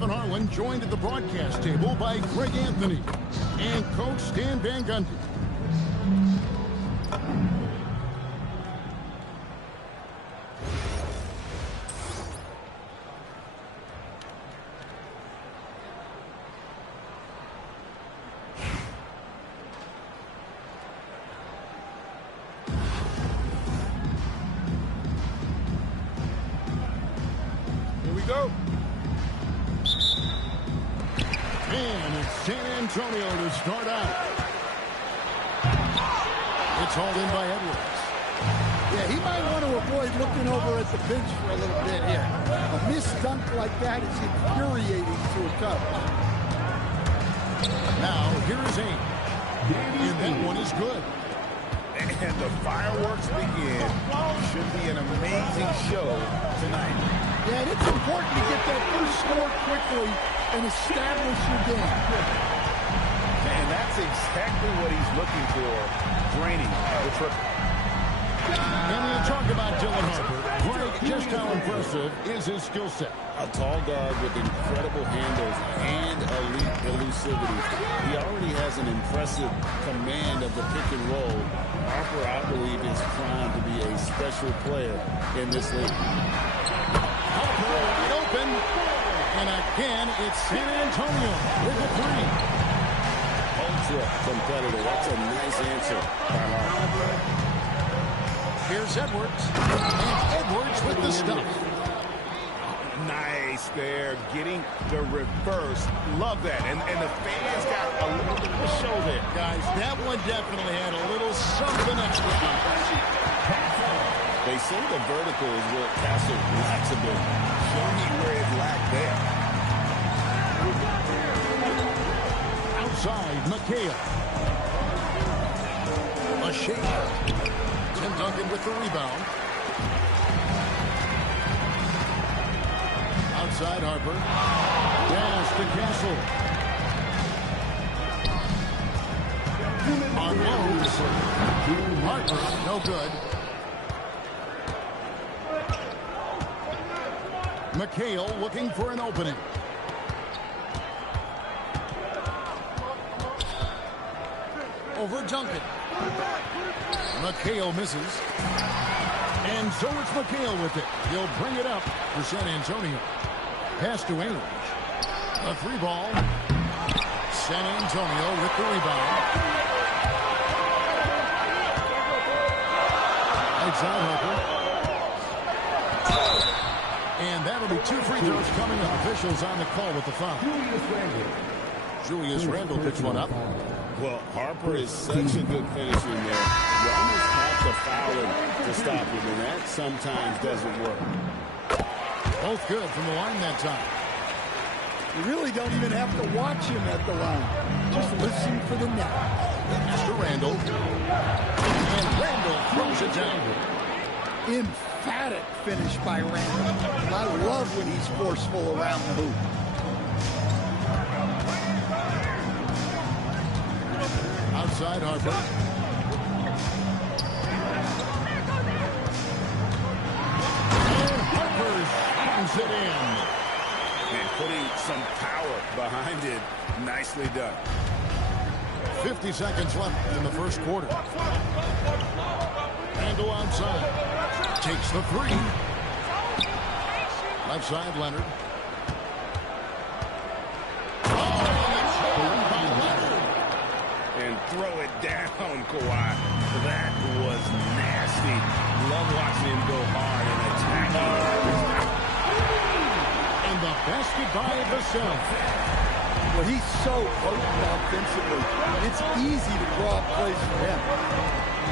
Kevin Harlan, joined at the broadcast table by Greg Anthony and Coach Stan Van Gundy. Go. And it's San Antonio to start out. It's hauled in by Edwards. Yeah, he might want to avoid looking over at the bench for a little bit here. A missed dunk like that is infuriating to a coach. Now, here is Aim. And that one is good. And the fireworks begin. Should be an amazing show tonight. Yeah, and it's important to get that first score quickly and establish your game. And that's exactly what he's looking for, draining the triple. And you talk about Dylan Harper. Greg, just how impressive is his skill set? A tall guard with incredible handles and elite elusivity. He already has an impressive command of the pick and roll. Harper, I believe, is primed to be a special player in this league. Harper wide open. And again, it's San Antonio with the three. Ultra competitor. That's a nice answer by Harper. Here's Edwards. And Edwards with the stuff. Nice there, getting the reverse. Love that. And the fans got a little bit of a show there. Guys, that one definitely had a little something extra. They say the vertical is where Castle lacks a bit. Show me where it lacked there. Outside, McHale. A shake. Tim Duncan with the rebound. Outside Harper. Pass to Castle. Unloads. Harper, no good. McHale looking for an opening. Over Duncan. McHale misses. And so it's McHale with it. He'll bring it up for San Antonio. Pass to Ainge. A three ball. San Antonio with the rebound. Outside Harper. And that'll be 2 free throws coming up. Officials on the call with the foul. Julius Randle picks one up. Well, Harper is such a good finisher in there. You almost have to foul him to stop him, and that sometimes doesn't work. Both good from the line that time. You really don't even have to watch him at the line. Just listen for the net. To Randle. And Randle throws it down. Emphatic finish by Randle. I love when he's forceful around the hoop. Outside Harper. And Harper shoots it in. And putting some power behind it. Nicely done. 50 seconds left in the first quarter. Randle outside. Takes the three. Left side, Leonard. And throw it down, Kawhi. That was nasty. Love watching him go hard and attacking. And the basket by Vassell. Well, he's so potent offensively. It's easy to draw up plays for him.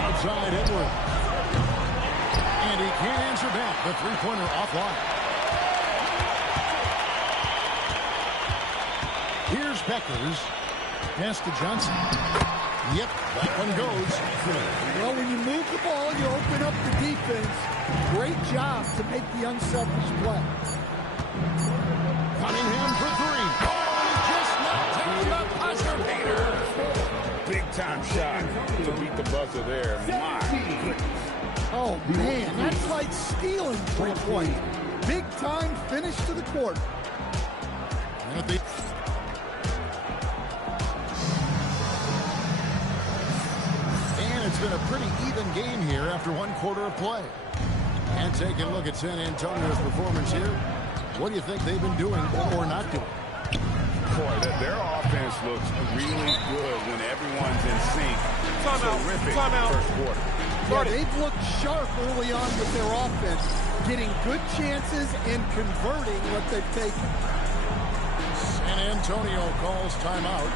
Outside Edwards. And he can't answer back. The three-pointer offline. Here's Peckers. Pass to Johnson. Yep, that one goes. Well, when you move the ball, you open up the defense. Great job to make the unselfish play. Cunningham for three. Oh, just not taking up Oscar Peter. Big-time shot to beat the buzzer there. My goodness. Oh, man, that's like stealing 3 points. Big-time finish to the court. at the... And it's been a pretty even game here after one quarter of play. And taking a look at San Antonio's performance here, what do you think they've been doing or not doing? Boy, their offense looks really good when everyone's in sync. Terrific first quarter. Yeah, they've looked sharp early on with their offense, getting good chances and converting what they've taken. San Antonio calls timeout.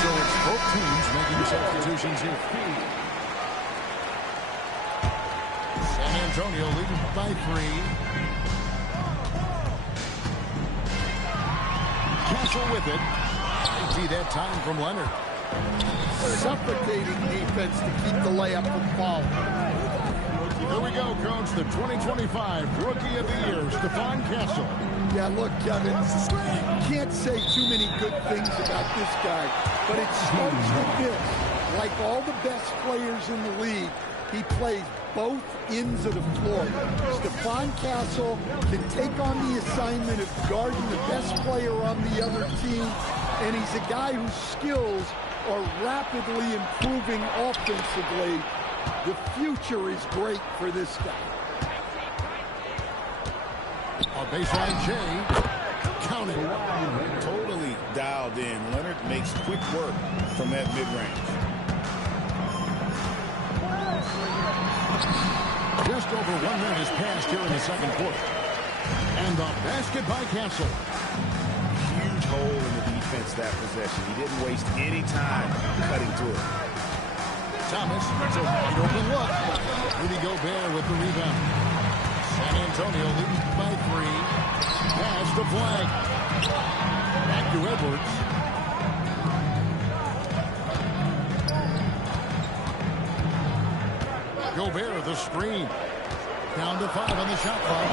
So it's both teams making substitutions here. San Antonio leading by 3. Castle with it. Safety that time from Leonard. Suffocating defense to keep the layup from falling. Here we go, Coach. The 2025 Rookie of the Year, Stephon Castle. Yeah, look, Kevin, can't say too many good things about this guy, but it starts with this. Like all the best players in the league, he plays both ends of the floor. Stephon Castle can take on the assignment of guarding the best player on the other team, and he's a guy whose skills are rapidly improving offensively. The future is great for this guy. A baseline Jay. Counted. Totally dialed in. Leonard makes quick work from that mid-range. Just over 1 minute has passed here in the second quarter. And the basket by Castle. Huge hole in the defense that possession. He didn't waste any time cutting through it. Thomas, it's a wide open look. Rudy Gobert with the rebound. San Antonio leading by 3. Pass the flag. Back to Edwards. Gobert the screen. Down to 5 on the shot clock.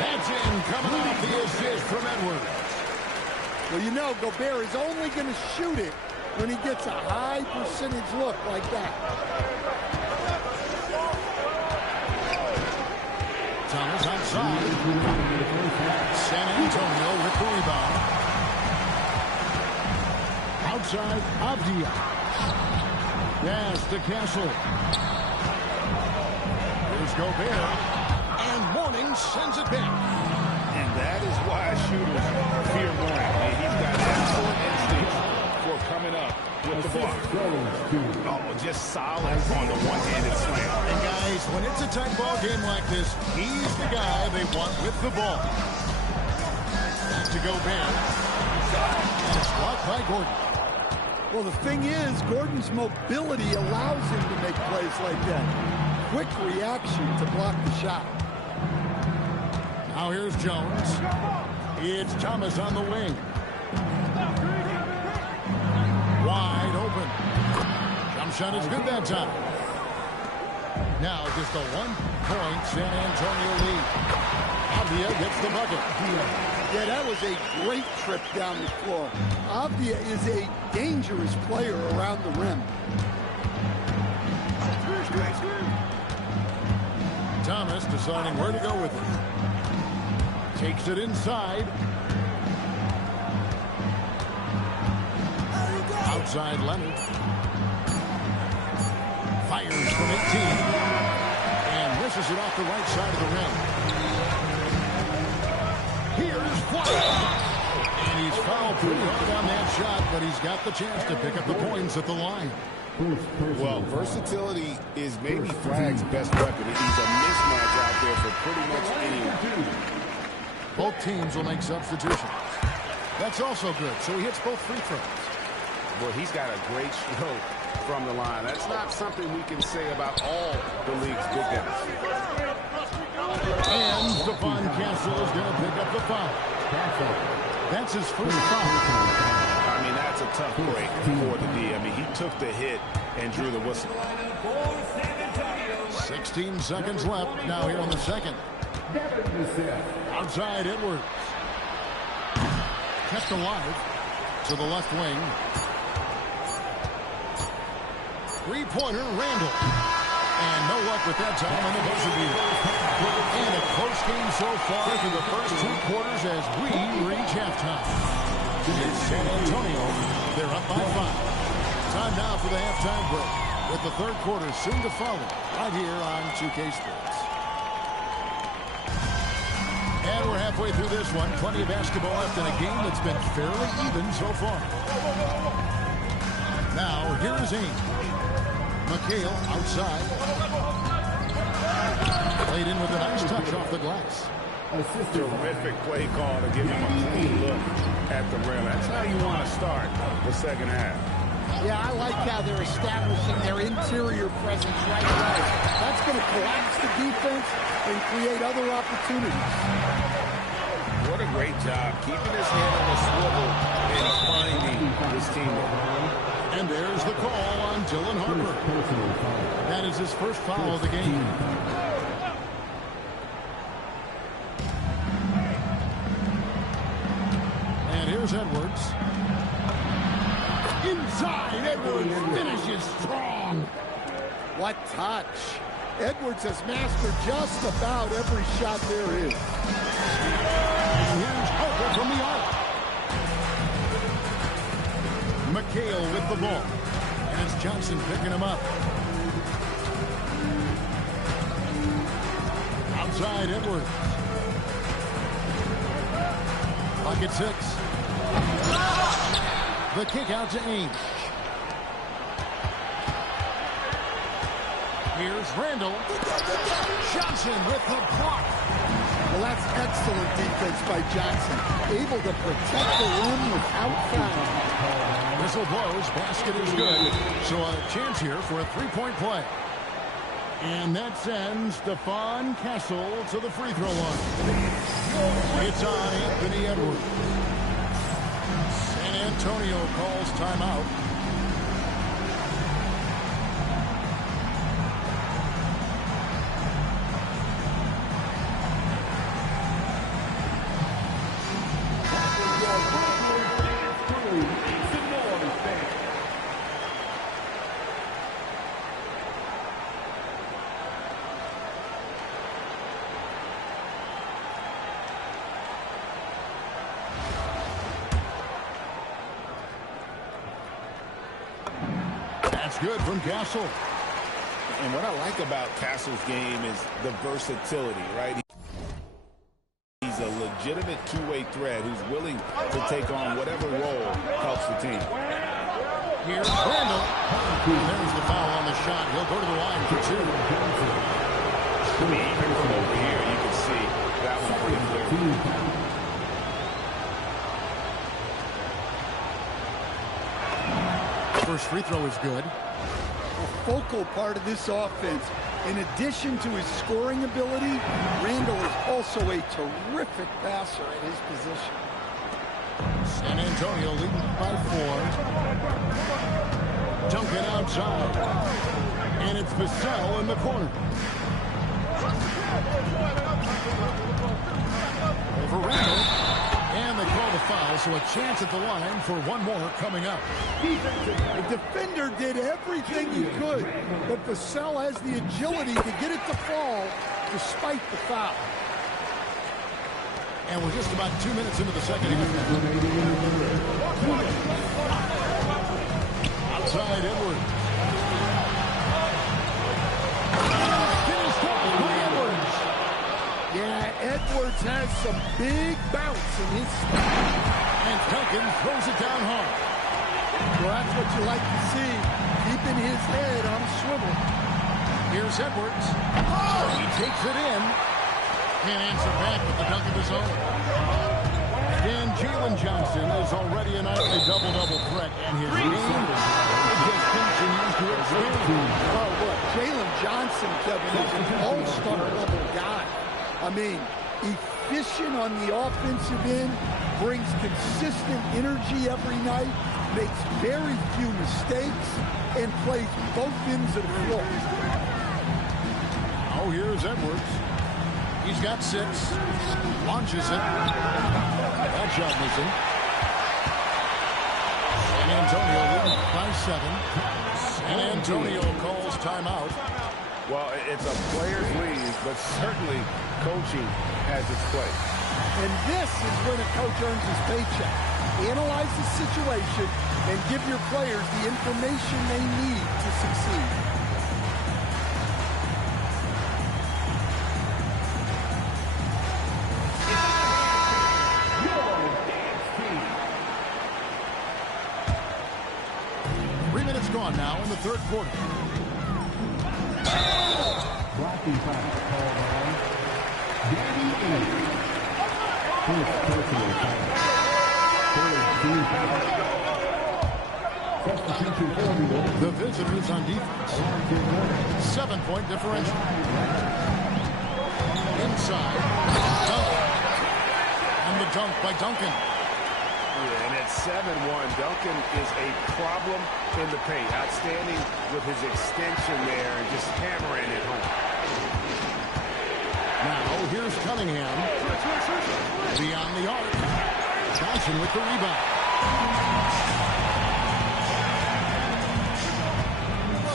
That's in, coming off the assist from Edwards. Well, you know, Gobert is only going to shoot it when he gets a high percentage look like that. Thomas outside. San Antonio with the rebound. Outside, Avdia. Yes, to Castle. Here's Gobert. And Mourning sends it back. And that is why shooters fear Mourning. And he's got excellent instincts for coming up with the block. Oh, just solid on the one-handed slam. And guys, when it's a tight ball game like this, he's the guy they want with the ball. Back to Gobert. And it's blocked by Gordon. Well, the thing is, Gordon's mobility allows him to make plays like that. Quick reaction to block the shot. Now here's Jones. It's Thomas on the wing. Wide open. Jump shot is good that time. Now just a 1-point San Antonio lead. Avdia gets the bucket. Yeah, that was a great trip down the floor. Avdia is a dangerous player around the rim. Thomas deciding where to go with it. Takes it inside. Outside Leonard. Fires from 18. And misses it off the right side of the rim. Here's Flyer. And he's fouled pretty hard on that shot, but he's got the chance to pick up the points at the line. Well, versatility is maybe Flag's best weapon. He's a mismatch out there for pretty much anyone. Both teams will make substitutions. That's also good, so he hits both free throws. Boy, he's got a great stroke from the line. That's not something we can say about all the league's big guys. And Stephon Castle is going to pick up the foul. That's his first foul. I mean, that's a tough break for the D. I mean, he took the hit and drew the whistle. 16 seconds left now here on the second. Outside Edwards. Kept alive to the left wing. Three-pointer, Randall. And no luck with that time on the buzzer beater. And a close game so far through the first 2 quarters as we reach halftime. It's San Antonio. They're up by 5. Time now for the halftime break, with the third quarter soon to follow right here on 2K Sports. And we're halfway through this one. Plenty of basketball left in a game that's been fairly even so far. Now, here is Ames. McHale outside. Played in with a nice touch off the glass. Terrific play call to give him a clean look at the rim. That's how you want to start the second half. Yeah, I like how they're establishing their interior presence right away. That's going to collapse the defense and create other opportunities. What a great job keeping his head on the swivel and finding his teammate. And there's the call on Dylan Harper. That is his first foul of the game. And here's Edwards. Inside, Edwards finishes strong. What touch. Edwards has mastered just about every shot there is. And here's Harper from the arc. McHale with the ball. And it's Johnson picking him up. Outside, Edwards. Pocket 6. The kick out to Ainge. Here's Randall. Johnson with the block. Well, that's excellent defense by Johnson. Able to protect the rim without fouling. Whistle blows. Basket is good. So a chance here for a three-point play. And that sends Stephon Castle to the free throw line. It's on Anthony Edwards. San Antonio calls timeout. Good from Castle. And what I like about Castle's game is the versatility, right? He's a legitimate two-way threat who's willing to take on whatever role helps the team. Here's Randall. There's the foul on the shot. He'll go to the line for 2. Even from over here, you can see that one pretty clear. First free throw is good. A focal part of this offense. In addition to his scoring ability, Randall is also a terrific passer at his position. San Antonio leading by 4. Duncan outside. And it's Vassell in the corner. Over Randall. And they call the foul, so a chance at the line for one more coming up. The defender did everything he could, but Vassell has the agility to get it to fall despite the foul. And we're just about 2 minutes into the second half. Outside, Edwards. Finished off by Edwards. Yeah, Edwards has some big bounce in his step. And Duncan throws it down hard. Well, that's what you like to see, keeping his head on a swivel. Here's Edwards. He takes it in. Can't answer back with the dunk of his own. And Jalen Johnson is already a nightly double-double threat, and his game just continues to expand. Oh, look, Jalen Johnson, Kevin, is an all-star level guy. I mean, efficient on the offensive end, brings consistent energy every night, makes very few mistakes, and plays both ends of the floor. Oh, here's Edwards. He's got 6. Launches it. That shot missing. San Antonio leading by 7. San Antonio calls timeout. Well, it's a player's league, but certainly coaching has its place. And this is when a coach earns his paycheck. Analyze the situation and give your players the information they need to succeed. Gone now in the third quarter. Blocking foul called on Danny Ainge. First personal foul. Third team foul. Substitution formula. The visitors on defense. 7-point differential. Inside. Dunk. And the dunk by Duncan. Yeah, and at 7-1, Duncan is a problem in the paint. Outstanding with his extension there and just hammering it home. Now, here's Cunningham. Beyond the arc. Johnson with the rebound.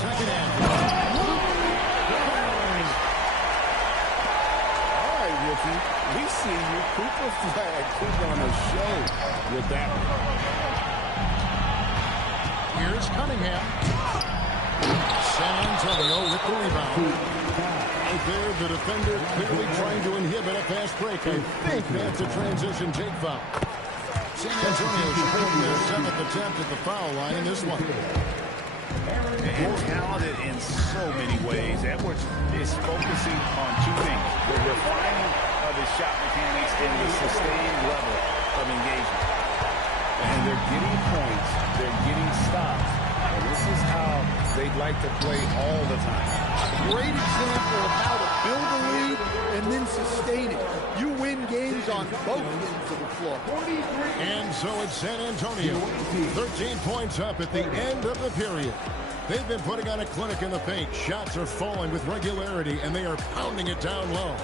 Second half. All right, rookie. We see you. Cooper flag put on a show with that one. Here's Cunningham. San Antonio with the rebound. Right there, the defender clearly trying to inhibit a fast break. I think that's a transition take foul. San Antonio scoring their 7th attempt at the foul line in this one. And talented in so many ways. Edwards is focusing on two things: the refining of his shot mechanics and the sustained level of engagement. And they're getting points, they're getting stops, and this is how they'd like to play all the time. Great example of how to build a lead and then sustain it. You win games on both ends of the floor. And so it's San Antonio. 13 points up at the end of the period. They've been putting on a clinic in the paint. Shots are falling with regularity, and they are pounding it down low.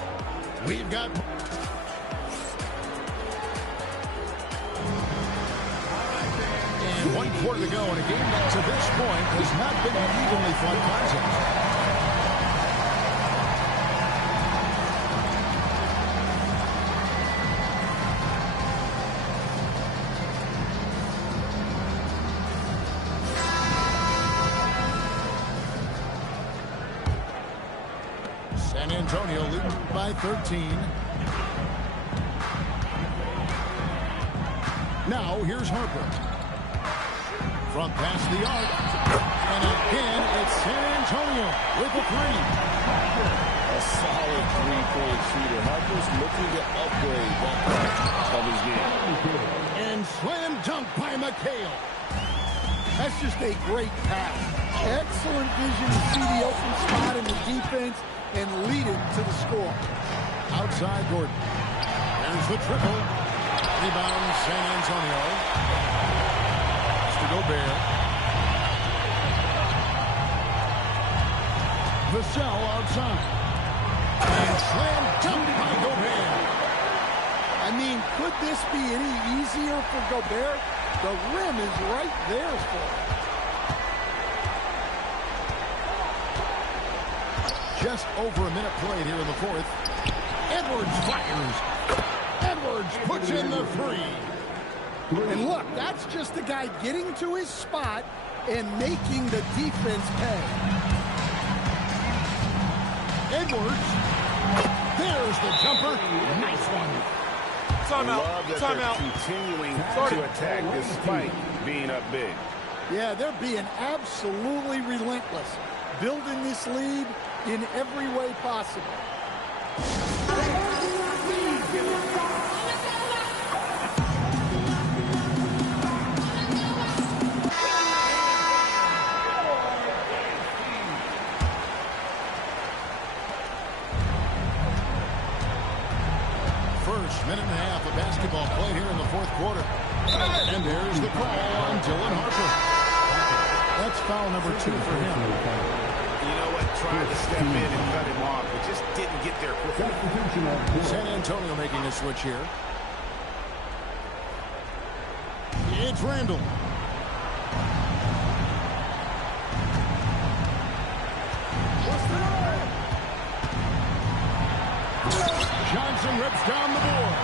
We've got... And 1 quarter to go in a game that to this point has not been an evenly fought contest. San Antonio leading by 13. Now here's Harper. From past the arc. And again, it's San Antonio with a three. A solid three-point shooter. Harper's looking to upgrade that part of his game. And slam dunk by McHale. That's just a great pass. Excellent vision to see the open spot in the defense and lead it to the score. Outside Gordon. There's the triple. Rebound San Antonio. It's to Gobert. Vassell outside. And slam dunk by Gobert. I mean, could this be any easier for Gobert? The rim is right there for him. Just over a minute played here in the fourth. Edwards fires. Edwards puts in the three. And look, that's just the guy getting to his spot and making the defense pay. Edwards. There's the jumper. Nice one. Timeout. Continuing to attack despite being up big. Yeah, they're being absolutely relentless, building this lead in every way possible. First minute and a half of basketball played here in the fourth quarter. And there's the call on Dylan Harper. That's foul number 2 for him. You know what? Tried to step in and cut him off, but just didn't get there quickly. San Antonio making a switch here. It's Randall. Johnson rips down the board.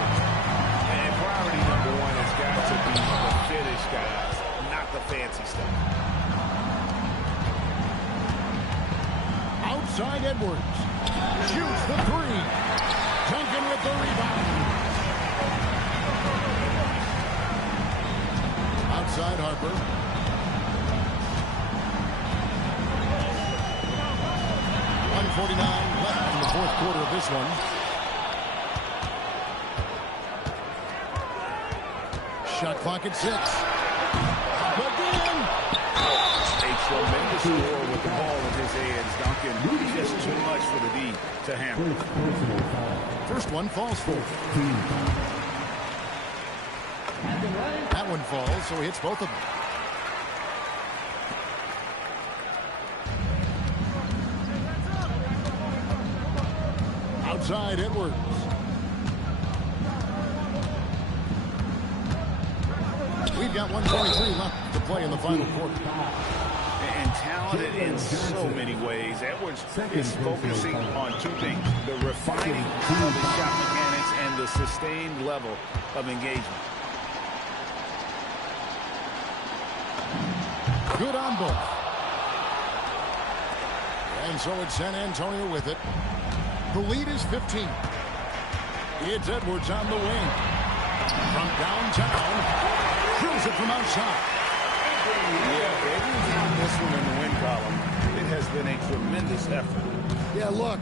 And priority number one has got to be the finish, guys, not the fancy stuff. Outside Edwards. Shoots the three. Duncan with the rebound. Outside Harper. .149 left in the fourth quarter of this one. Shot clock at 6. Again. A tremendous score with the ball in his hands. Duncan, just too much for the D to handle. First one falls for. That one falls, so he hits both of them. Outside Edwards. We've got 1:23 left to play in the final quarter. And talented in so many ways. Edwards is focusing on two things: the refining of his shot mechanics and the sustained level of engagement. Good on both. And so it's San Antonio with it. The lead is 15. It's Edwards on the wing. From downtown. Drills it from outside. Yeah, Edwards on this one in the win column. It has been a tremendous effort. Yeah, look,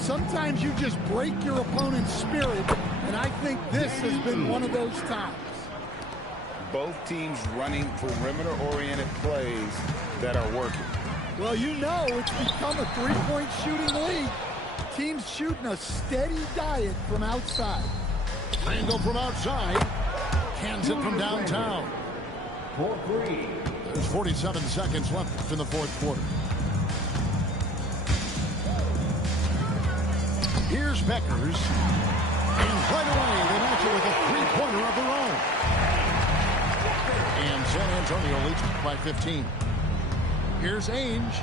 sometimes you just break your opponent's spirit, and I think this has been one of those times. Both teams running perimeter-oriented plays that are working. Well, you know it's become a three-point shooting league. Teams shooting a steady diet from outside. Angle from outside. Cans it from downtown. There's 47 seconds left in the fourth quarter. Here's Beckers. And right away, they match it with a three-pointer of their own. And San Antonio leads by 15. Here's Ainge.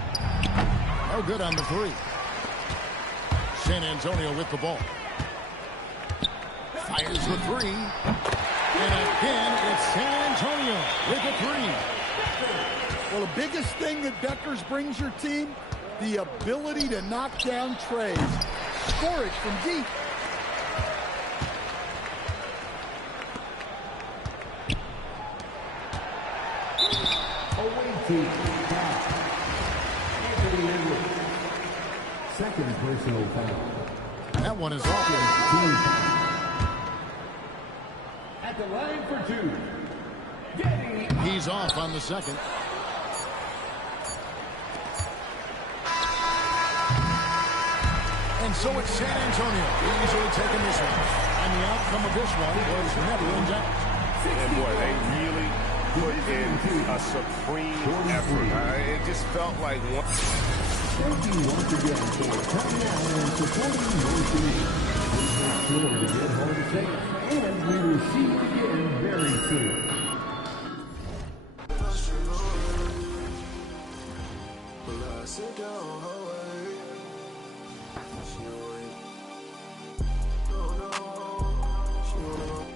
No good on the three. San Antonio with the ball. Fires the three. And again, it's San Antonio with the three. Well, the biggest thing that Beckers brings your team, the ability to knock down trays. Score it from deep. Second personal foul. That one is off. At the line for two. He's off on the second. And so it's San Antonio easily taking this one. And the outcome of this one was never in doubt. And boy, they really put in a supreme effort. It just felt like one. Thank you once again for coming out and supporting your team. Please make sure to get home safe, and we will see you again very soon. Sit down, away. She wanna